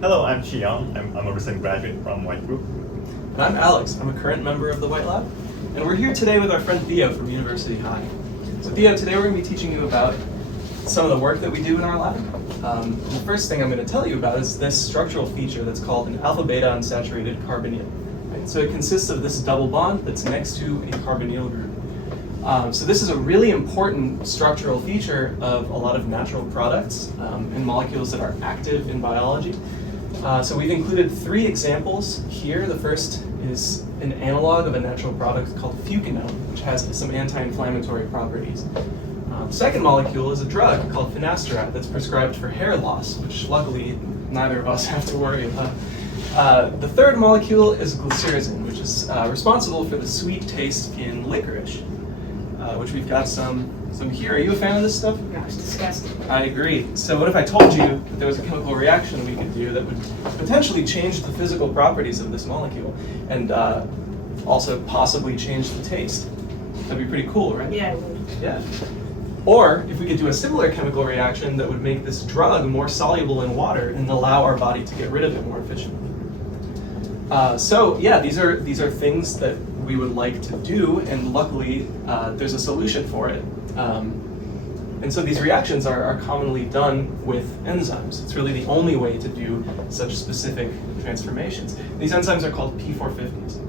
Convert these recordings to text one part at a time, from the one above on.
Hello, I'm Qiang. I'm a recent graduate from White Group. And I'm Alex. I'm a current member of the White Lab. And we're here today with our friend Theo from University High. So Theo, today we're going to be teaching you about some of the work that we do in our lab. The first thing I'm going to tell you about is this structural feature that's called an alpha-beta unsaturated carbonyl. Right? So it consists of this double bond that's next to a carbonyl group. So this is a really important structural feature of a lot of natural products and molecules that are active in biology. So we've included 3 examples here. The first is an analog of a natural product called fucanone, which has some anti-inflammatory properties. The second molecule is a drug called finasteride that's prescribed for hair loss, which luckily neither of us have to worry about. The third molecule is glycyrrhizin, which is responsible for the sweet taste in licorice, which we've got some here. Are you a fan of this stuff? Yeah, it's disgusting. I agree. So what if I told you that there was a chemical reaction we could do that would potentially change the physical properties of this molecule and also possibly change the taste? That'd be pretty cool, right? Yeah, it would. Yeah. Or if we could do a similar chemical reaction that would make this drug more soluble in water and allow our body to get rid of it more efficiently. So yeah, these are things that we would like to do, and luckily there's a solution for it. And so these reactions are commonly done with enzymes. It's really the only way to do such specific transformations. These enzymes are called P450s.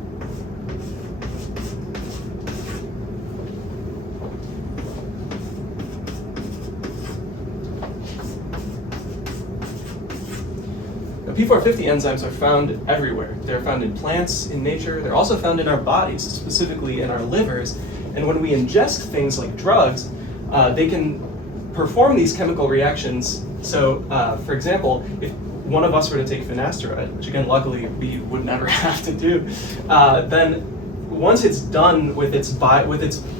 Now, P450 enzymes are found everywhere. They're found in plants, in nature. They're also found in our bodies, specifically in our livers. And when we ingest things like drugs, they can perform these chemical reactions. So, for example, if one of us were to take finasteride, which again, luckily we would never have to do, then once it's done with its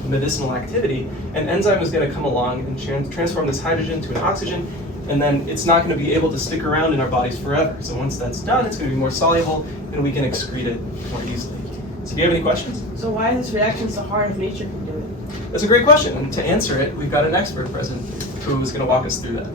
medicinal activity, an enzyme is going to come along and transform this hydrogen to an oxygen, and then it's not going to be able to stick around in our bodies forever. So once that's done, it's going to be more soluble, and we can excrete it more easily. So do you have any questions? So why is this reaction so hard if nature can do it? That's a great question, and to answer it, we've got an expert present who's going to walk us through that.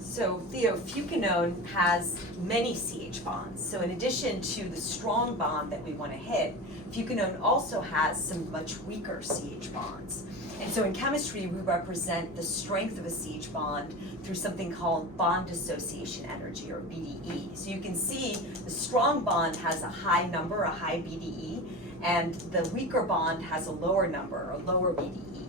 So Theo, fucanone has many CH bonds. So in addition to the strong bond that we want to hit, fucanone also has some much weaker CH bonds. And so in chemistry, we represent the strength of a CH bond through something called bond dissociation energy, or BDE. So you can see the strong bond has a high number, a high BDE, and the weaker bond has a lower number, a lower BDE.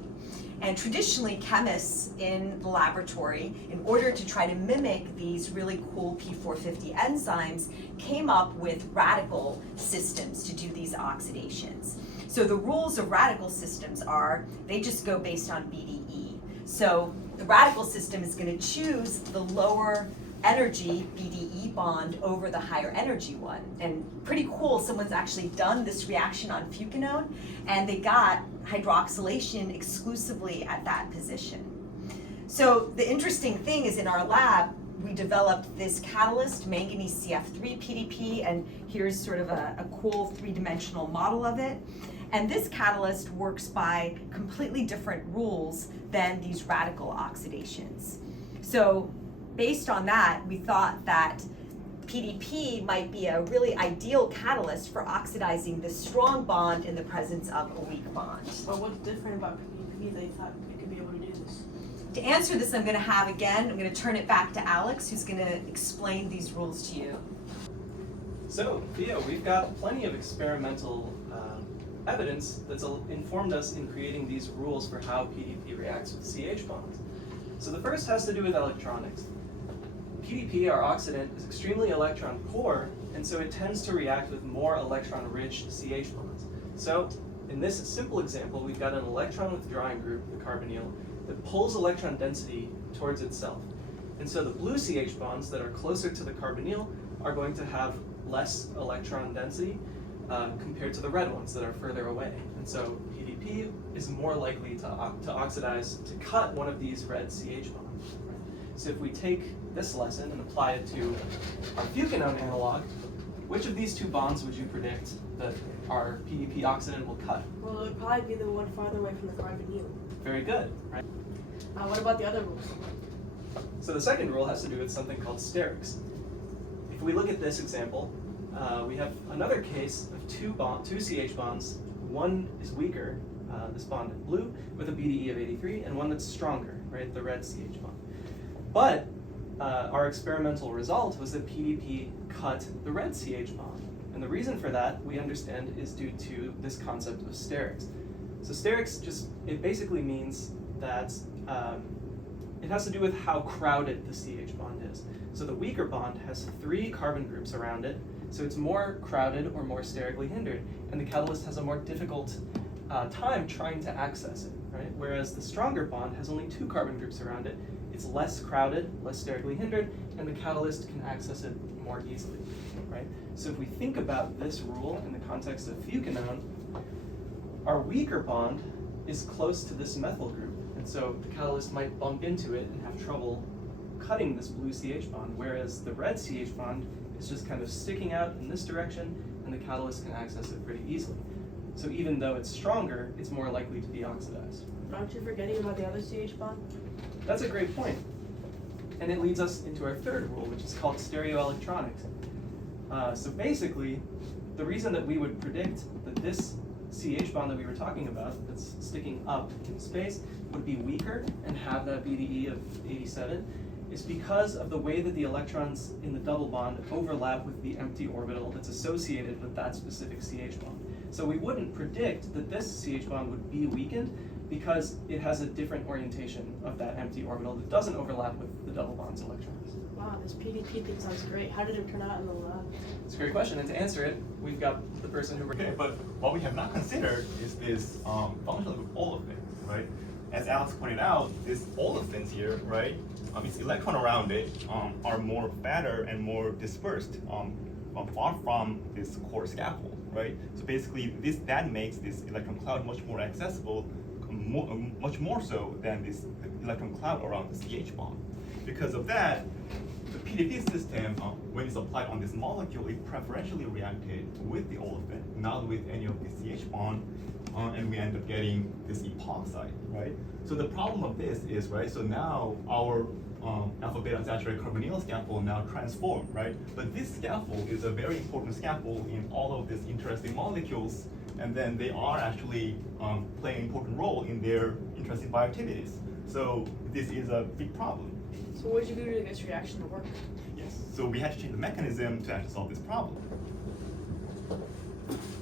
And traditionally, chemists in the laboratory, in order to try to mimic these really cool P450 enzymes, came up with radical systems to do these oxidations. So the rules of radical systems are, they just go based on BDE. So the radical system is going to choose the lower energy BDE bond over the higher energy one. And pretty cool, someone's actually done this reaction on fucanone, and they got hydroxylation exclusively at that position. So the interesting thing is, in our lab, we developed this catalyst, manganese CF3 PDP, and here's sort of a cool 3-dimensional model of it. And this catalyst works by completely different rules than these radical oxidations. So based on that, we thought that PDP might be a really ideal catalyst for oxidizing the strong bond in the presence of a weak bond. But what's different about PDP that you thought it could be able to do this? To answer this, I'm going to turn it back to Alex, who's going to explain these rules to you. So, Theo, we've got plenty of experimental evidence that's informed us in creating these rules for how PDP reacts with CH bonds. So the first has to do with electronics. PDP, our oxidant, is extremely electron poor, and so it tends to react with more electron-rich CH bonds. So in this simple example, we've got an electron withdrawing group, the carbonyl, that pulls electron density towards itself. And so the blue CH bonds that are closer to the carbonyl are going to have less electron density compared to the red ones that are further away. And so PDP is more likely to oxidize, to cut one of these red CH bonds. Right? So if we take this lesson and apply it to our fucanone analog, which of these 2 bonds would you predict that our PDP oxidant will cut? Well, it would probably be the one farther away from the carbonyl. Very good, right? What about the other rules? So the second rule has to do with something called sterics. if we look at this example, we have another case of two CH bonds. One is weaker, this bond in blue, with a BDE of 83, and one that's stronger, right, the red CH bond. But our experimental result was that PDP cut the red CH bond. And the reason for that, we understand, is due to this concept of sterics. So sterics it basically means that it has to do with how crowded the CH bond is. So the weaker bond has 3 carbon groups around it, so it's more crowded or more sterically hindered, and the catalyst has a more difficult time trying to access it, right? Whereas the stronger bond has only 2 carbon groups around it, it's less crowded, less sterically hindered, and the catalyst can access it more easily, right? So if we think about this rule in the context of fucanone, our weaker bond is close to this methyl group, and so the catalyst might bump into it and have trouble cutting this blue CH bond, whereas the red CH bond is just kind of sticking out in this direction, and the catalyst can access it pretty easily. So even though it's stronger, it's more likely to be oxidized. Aren't you forgetting about the other CH bond? That's a great point. And it leads us into our third rule, which is called stereoelectronics. So basically, the reason that we would predict that this CH bond that we were talking about, that's sticking up in space, would be weaker and have that BDE of 87, is because of the way that the electrons in the double bond overlap with the empty orbital that's associated with that specific CH bond. So we wouldn't predict that this CH bond would be weakened because it has a different orientation of that empty orbital that doesn't overlap with the double bond's electrons. Wow, this PDP thing sounds great. How did it turn out in the lab? It's a great question, and to answer it, we've got the person who... Okay, but what we have not considered is this function of olefin, right? As Alex pointed out, this olefins here, right, its electron around it are more fatter and more dispersed far from this core scaffold, right? So basically, that makes this electron cloud much more accessible, much more so than this electron cloud around the CH bond. Because of that, the PDP system, when it's applied on this molecule, it preferentially reacted with the olefin, not with any of the CH bond, and we end up getting this epoxide, right? So the problem of this is, right, so now our alpha beta unsaturated carbonyl scaffold now transformed, right? But this scaffold is a very important scaffold in all of these interesting molecules, and then they are actually playing an important role in their interesting bioactivities. So this is a big problem. So what did you do to get this reaction to work? Yes, so we had to change the mechanism to actually solve this problem.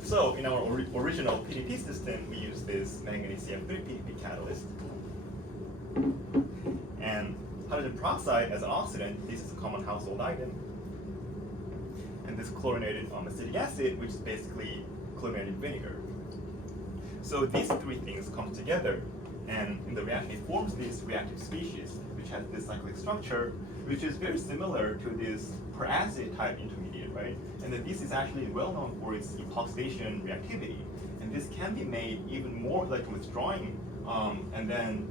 So in our original PDP system, we used this manganese CF3 PDP catalyst. And hydrogen peroxide as an oxidant, this is a common household item. And this chlorinated acetic acid, which is basically chlorinated vinegar. So these 3 things come together, and in the reaction it forms this reactive species, which has this cyclic structure, which is very similar to this peracid type intermediate, right? And then this is actually well known for its epoxidation reactivity. And this can be made even more electron withdrawing, and then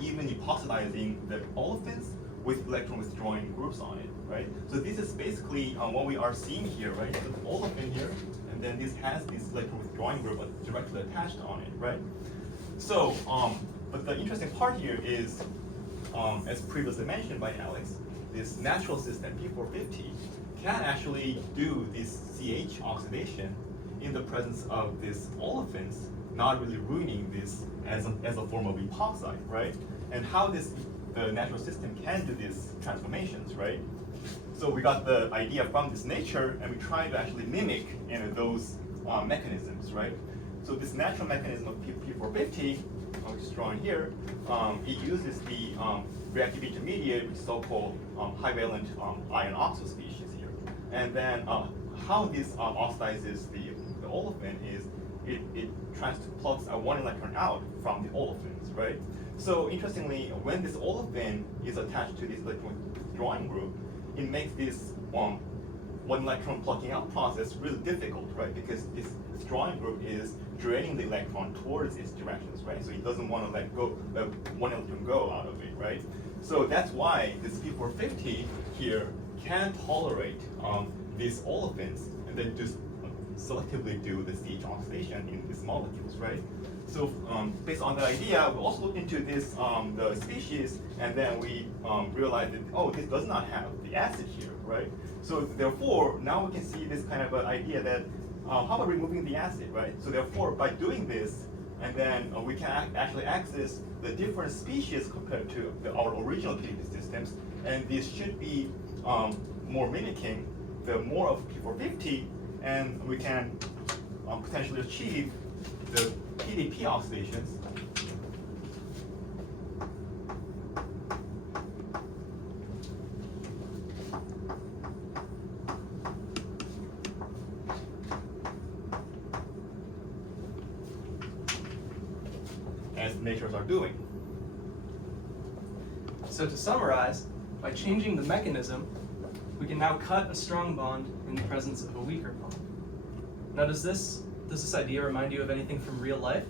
even epoxidizing the olefins with electron withdrawing groups on it, right? So this is basically what we are seeing here, right? So the olefin here, and then this has this electron withdrawing group directly attached on it, right? So, but the interesting part here is, as previously mentioned by Alex, this natural system P450 can actually do this CH oxidation in the presence of these olefins, not really ruining this as a form of epoxide, right? And how the natural system can do these transformations, right? So we got the idea from this nature, and we tried to actually mimic those mechanisms, right? So this natural mechanism of P450, which is drawn here, it uses the reactive intermediate, which is so-called high-valent iron oxo species here. And then how this oxidizes the olefin is it tries to pluck one electron out from the olefins, right? So interestingly, when this olefin is attached to this electron withdrawing group, it makes this one electron plucking out process really difficult, right? Because this withdrawing group is draining the electron towards its directions, right? So it doesn't want to let one electron go out of it, right? So that's why this P450 here can tolerate these olefins and then just selectively do the CH oxidation in these molecules, right? So based on that idea, we also looked into this the species, and then we realized that this does not have the acid here, right? So therefore, now we can see this kind of an idea that how about removing the acid, right? So therefore, by doing this, and then we can actually access the different species compared to our original PDP systems, and this should be more mimicking the more of P450, and we can potentially achieve the PDP oxidations. As natures are doing. So to summarize, by changing the mechanism, we can now cut a strong bond in the presence of a weaker bond. Now does this idea remind you of anything from real life?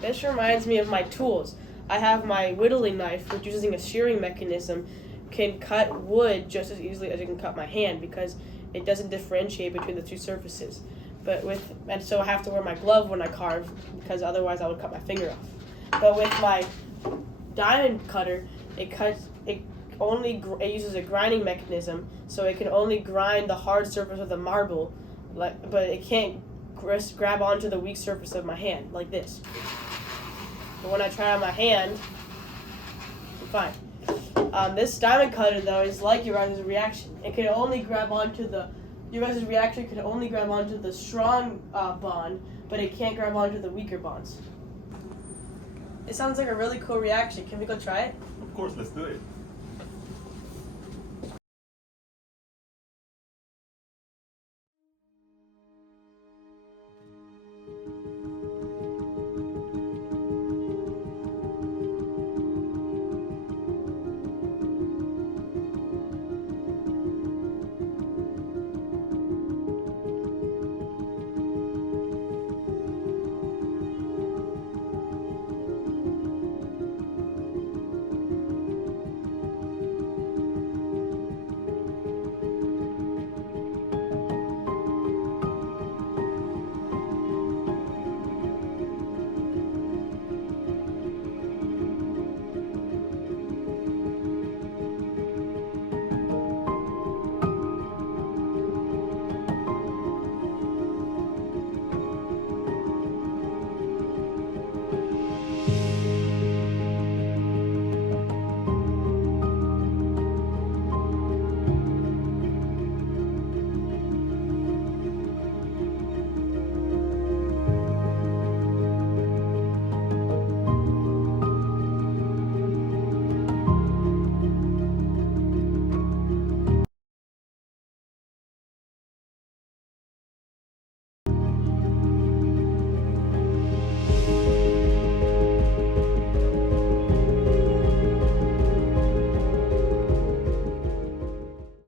This reminds me of my tools. I have my whittling knife, which using a shearing mechanism can cut wood just as easily as it can cut my hand because it doesn't differentiate between the two surfaces. And so I have to wear my glove when I carve because otherwise I would cut my finger off. But with my diamond cutter, it uses a grinding mechanism, so it can only grind the hard surface of the marble, but it can't grab onto the weak surface of my hand like this. But when I try on my hand, I'm fine. This diamond cutter though is like your guys' reaction. It can only grab onto your guys' reaction can only grab onto the strong bond, but it can't grab onto the weaker bonds. It sounds like a really cool reaction. Can we go try it? Of course, let's do it.